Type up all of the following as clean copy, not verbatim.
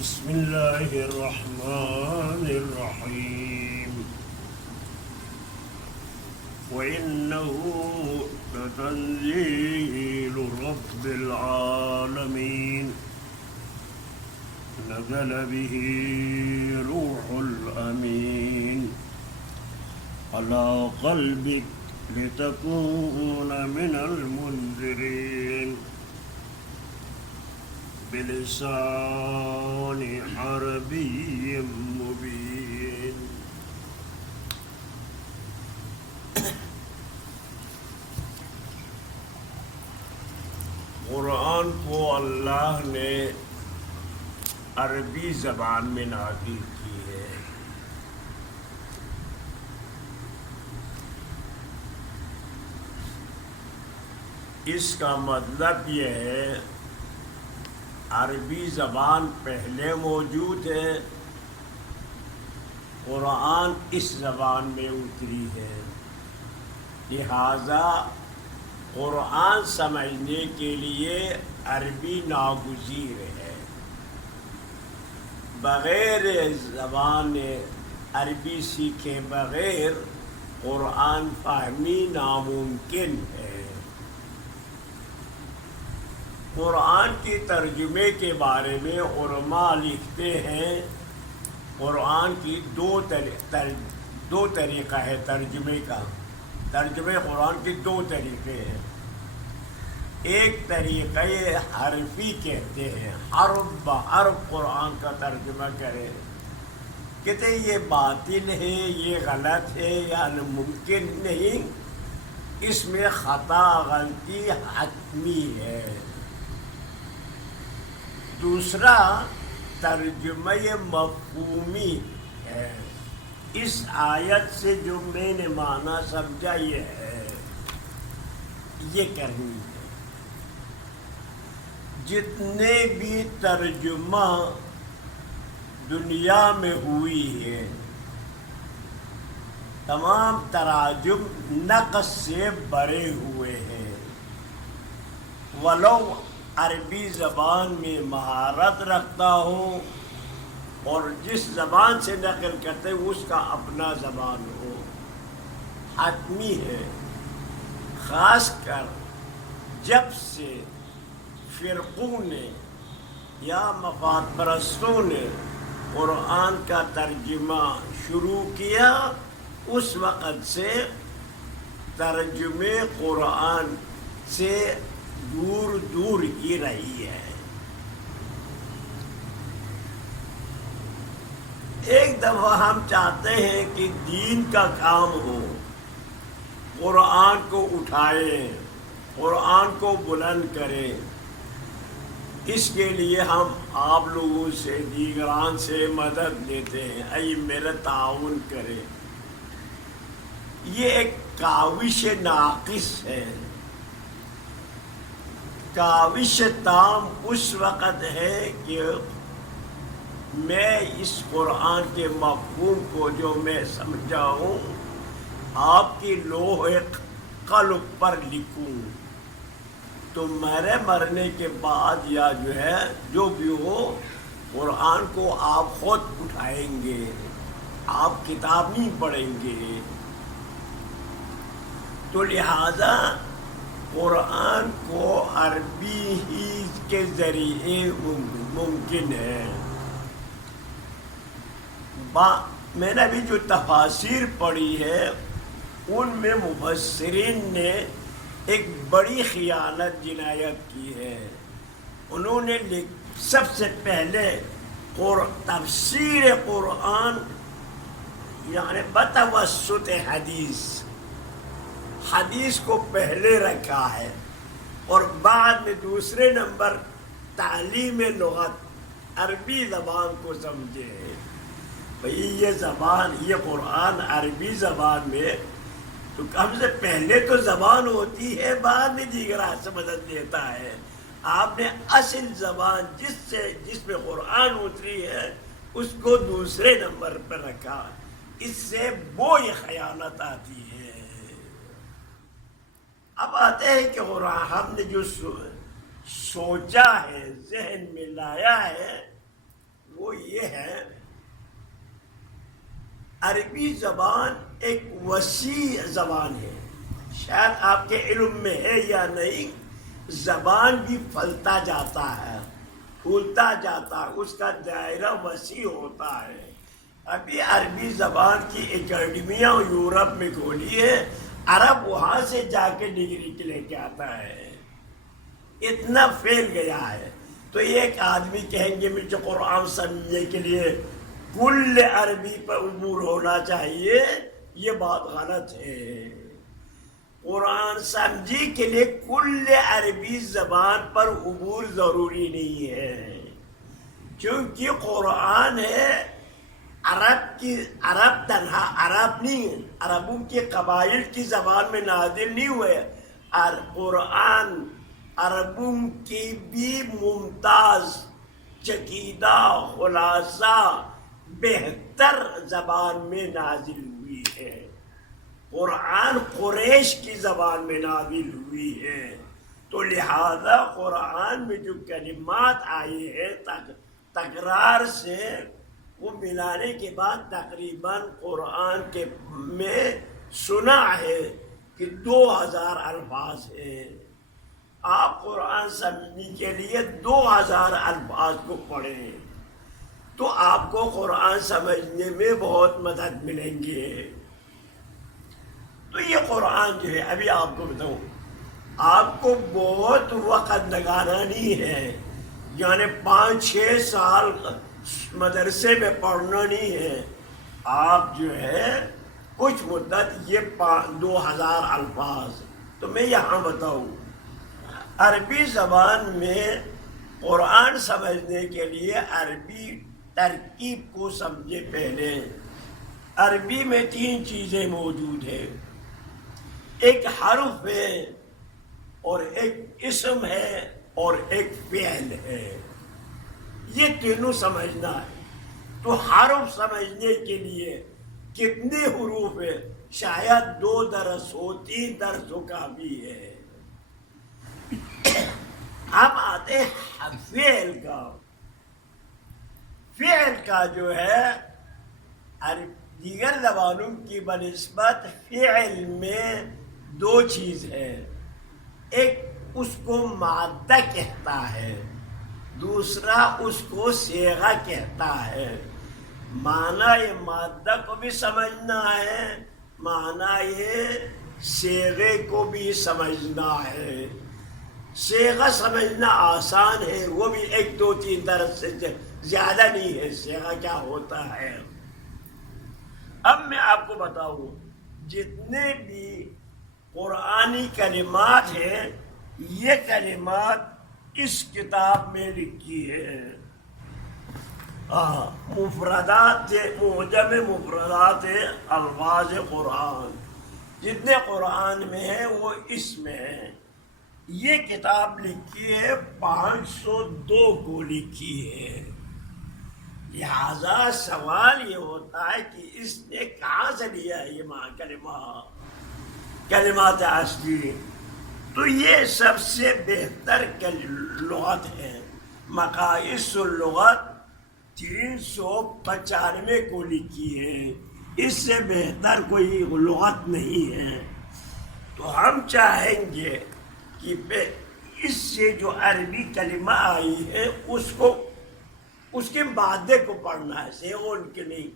بسم اللہ الرحمن الرحیم وَإِنَّهُ لَتَنزِيلُ رَبِّ الْعَالَمِينَ نزل به روح الأمين على قلبك لتكون من المنذرين بلسان عربي مبين. قرآن کو اللہ نے عربی زبان میں نازل کی ہے. اس کا مطلب یہ ہے عربی زبان پہلے موجود ہے، قرآن اس زبان میں اتری ہے، لہذا قرآن سمجھنے کے لیے عربی ناگزیر ہے. بغیر زبان عربی سیکھے بغیر قرآن فہمی ناممکن ہے. قرآن کے ترجمے کے بارے میں علماء لکھتے ہیں قرآن کی دو طریقہ ہے ترجمے کا. ترجمے قرآن کے دو طریقے ہیں. ایک طریقہ حرفی کہتے ہیں، حرف بحرف قرآن کا ترجمہ کرے. کہتے ہیں یہ باطل ہے، یہ غلط ہے یا ممکن نہیں، اس میں خطا غلطی حتمی ہے. دوسرا ترجمہ مفہومی ہے، اس آیت سے جو میں نے معنی سمجھا یہ ہے، یہ کرنی ہے. جتنے بھی ترجمہ دنیا میں ہوئی ہے تمام تراجم نقص سے بھرے ہوئے ہیں. ولو عربی زبان میں مہارت رکھتا ہو اور جس زبان سے نقل کرتے اس کا اپنا زبان ہو، حتمی ہے. خاص کر جب سے فرقوں نے یا مفاد پرستوں نے قرآن کا ترجمہ شروع کیا، اس وقت سے ترجمے قرآن سے دور دور ہی رہی ہے. ایک دفعہ ہم چاہتے ہیں کہ دین کا کام ہو، قرآن کو اٹھائیں، قرآن کو بلند کریں. اس کے لیے ہم آپ لوگوں سے دیگران سے مدد لیتے ہیں، اے میرا تعاون کریں. یہ ایک کاوش ناقص ہے. کاوش تام اس وقت ہے کہ میں اس قرآن کے مفہوم کو جو میں سمجھا ہوں آپ کی لوح قلب پر لکھوں، تو میرے مرنے کے بعد یا جو ہے جو بھی ہو قرآن کو آپ خود اٹھائیں گے، آپ کتاب نہیں پڑھیں گے. تو لہذا قرآن کو عربی ہی کے ذریعے ممکن ہے. میں نے ابھی جو تفاسیر پڑھی ہے ان میں مفسرین نے ایک بڑی خیانت جنایت کی ہے. انہوں نے سب سے پہلے تفسیر قرآن یعنی بتوسط حدیث کو پہلے رکھا ہے، اور بعد میں دوسرے نمبر تعلیم لغت عربی زبان کو سمجھے. بھئی یہ زبان، یہ قرآن عربی زبان میں تو کم سے پہلے تو زبان ہوتی ہے، بعد میں دیگران سے مدد لیتا ہے. آپ نے اصل زبان جس میں قرآن اتری ہے اس کو دوسرے نمبر پر رکھا. اس سے وہ خیانت آتی ہے. اب آتے ہیں کہ ہم نے جو سوچا ہے، ذہن میں لایا ہے، وہ یہ ہے عربی زبان ایک وسیع زبان ہے. شاید آپ کے علم میں ہے یا نہیں، زبان بھی پھلتا جاتا ہے، پھولتا جاتا ہے، اس کا دائرہ وسیع ہوتا ہے. ابھی عربی زبان کی اکیڈمیاں یورپ میں کھولی ہے، عرب وہاں سے جا کے ڈگری کے لے کے آتا ہے، اتنا پھیل گیا ہے. تو ایک آدمی کہیں گے مجھے قرآن سمجھنے کے لیے کل عربی پر عبور ہونا چاہیے، یہ بات غلط ہے. قرآن سمجھی کے لیے کل عربی زبان پر عبور ضروری نہیں ہے، کیونکہ قرآن ہے عرب تنہا عرب نہیں، عربوں کے قبائل کی زبان میں نازل نہیں ہوئے. قرآن عربوں کی بھی ممتاز، چکیدہ، خلاصہ، بہتر زبان میں نازل ہوئی ہے. قرآن قریش کی زبان میں نازل ہوئی ہے، تو لہذا قرآن میں جو کلمات آئی ہیں تکرار سے، وہ ملانے کے بعد تقریباً قرآن کے میں سنا ہے کہ 2000 الفاظ ہیں. آپ قرآن سمجھنے کے لیے 2000 الفاظ کو پڑھیں تو آپ کو قرآن سمجھنے میں بہت مدد ملیں گے. تو یہ قرآن جو ہے، ابھی آپ کو بتاؤں، آپ کو بہت وقت لگانا نہیں ہے، یعنی 5-6 سال مدرسے میں پڑھنا نہیں ہے. آپ جو ہے کچھ مدت، یہ 2000 الفاظ. تو میں یہاں بتاؤں، عربی زبان میں قرآن سمجھنے کے لیے عربی ترکیب کو سمجھے. پہلے عربی میں 3 چیزیں موجود ہیں، ایک حرف ہے اور ایک اسم ہے اور ایک فعل ہے. یہ تینوں سمجھنا ہے. تو حرف سمجھنے کے لیے کتنے حروف ہیں؟ شاید 2 درس ہو، 3 درس ہو کافی ہے. اب آتے ہیں فعل کا. فعل کا جو ہے دیگر زبانوں کی بنسبت فعل میں 2 چیز ہے. ایک اس کو مادہ کہتا ہے، دوسرا اس کو صیغہ کہتا ہے. معنی یہ مادہ کو بھی سمجھنا ہے، معنی یہ صیغے کو بھی سمجھنا ہے. صیغہ سمجھنا آسان ہے، وہ بھی 1-2-3 درس سے زیادہ نہیں ہے صیغہ کیا ہوتا ہے. اب میں آپ کو بتاؤں، جتنے بھی قرآنی کلمات ہیں، یہ کلمات اس کتاب میں لکھی ہے. مفردات، معجم مفردات الفاظ قرآن، جتنے قرآن میں ہیں وہ اس میں ہیں. یہ کتاب لکھی ہے 502 کو لکھی ہے. لہذا سوال یہ ہوتا ہے کہ اس نے کہاں سے لیا ہے یہ کلمات اصلی. تو یہ سب سے بہتر لغت ہے. مقائص اللغت 395 کو لکھی ہے، اس سے بہتر کوئی لغت نہیں ہے. تو ہم چاہیں گے کہ اس سے جو عربی کلمہ آئی ہے اس کے مادے کو پڑھنا ہے، صیغوں کے نہیں.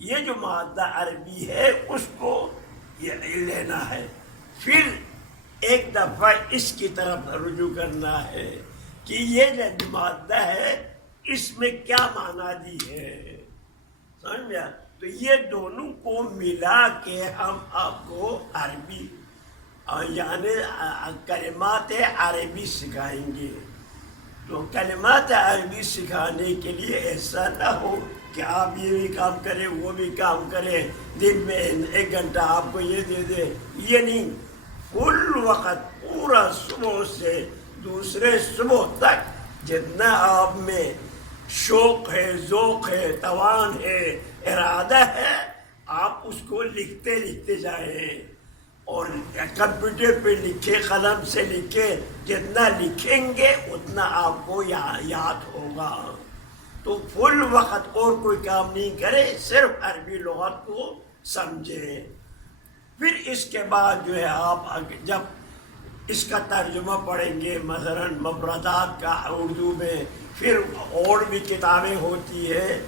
یہ جو مادہ عربی ہے اس کو لینا ہے، پھر ایک دفعہ اس کی طرف رجوع کرنا ہے کہ یہ جو مادہ ہے اس میں کیا معنی دی ہے. سمجھا؟ تو یہ دونوں کو ملا کے ہم آپ کو عربی یعنی کلمات عربی سکھائیں گے. تو کلمات عربی سکھانے کے لیے ایسا نہ ہو کہ آپ یہ بھی کام کریں وہ بھی کام کریں، دن میں 1 گھنٹہ آپ کو یہ دے دے. یہ نہیں، کل وقت پورا صبح سے دوسرے صبح تک جتنا آپ میں شوق ہے، ذوق ہے، توان ہے، ارادہ ہے، آپ اس کو لکھتے جائیں. اور کمپیوٹر پہ لکھے، قلم سے لکھے، جتنا لکھیں گے اتنا آپ کو یاد ہوگا. تو فل وقت اور کوئی کام نہیں کرے، صرف عربی لغت کو سمجھے. پھر اس کے بعد جو ہے آپ جب اس کا ترجمہ پڑھیں گے، مثلاً مفردات کا اردو میں، پھر اور بھی کتابیں ہوتی ہیں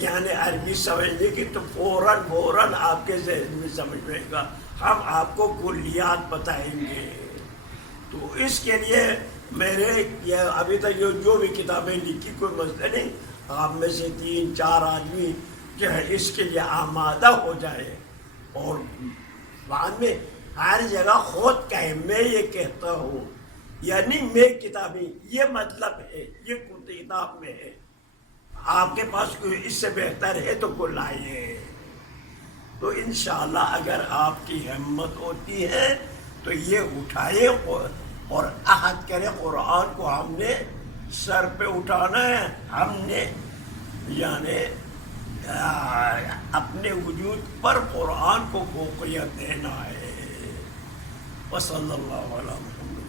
یعنی عربی سمجھنے کی، تو فوراً آپ کے ذہن میں سمجھ میں گا. ہم آپ کو کلیات بتائیں گے. تو اس کے لیے میرے ابھی تک جو بھی کتابیں لکھی کوئی مسئلہ نہیں، آپ میں سے 3-4 آدمی جو ہے اس کے لیے آمادہ ہو جائے، اور بعد میں ہر جگہ خود کہے میں یہ کہتا ہوں، یعنی میں کتابیں، یہ مطلب ہے، یہ کتاب میں ہے، آپ کے پاس کوئی اس سے بہتر ہے تو کو لائیے. تو انشاءاللہ اگر آپ کی ہمت ہوتی ہے تو یہ اٹھائے اور عہد کرے، قرآن کو ہم نے سر پہ اٹھانا ہے، ہم نے یعنی اپنے وجود پر قرآن کو فوقیت دینا ہے. وصلی اللہ علیہ وسلم.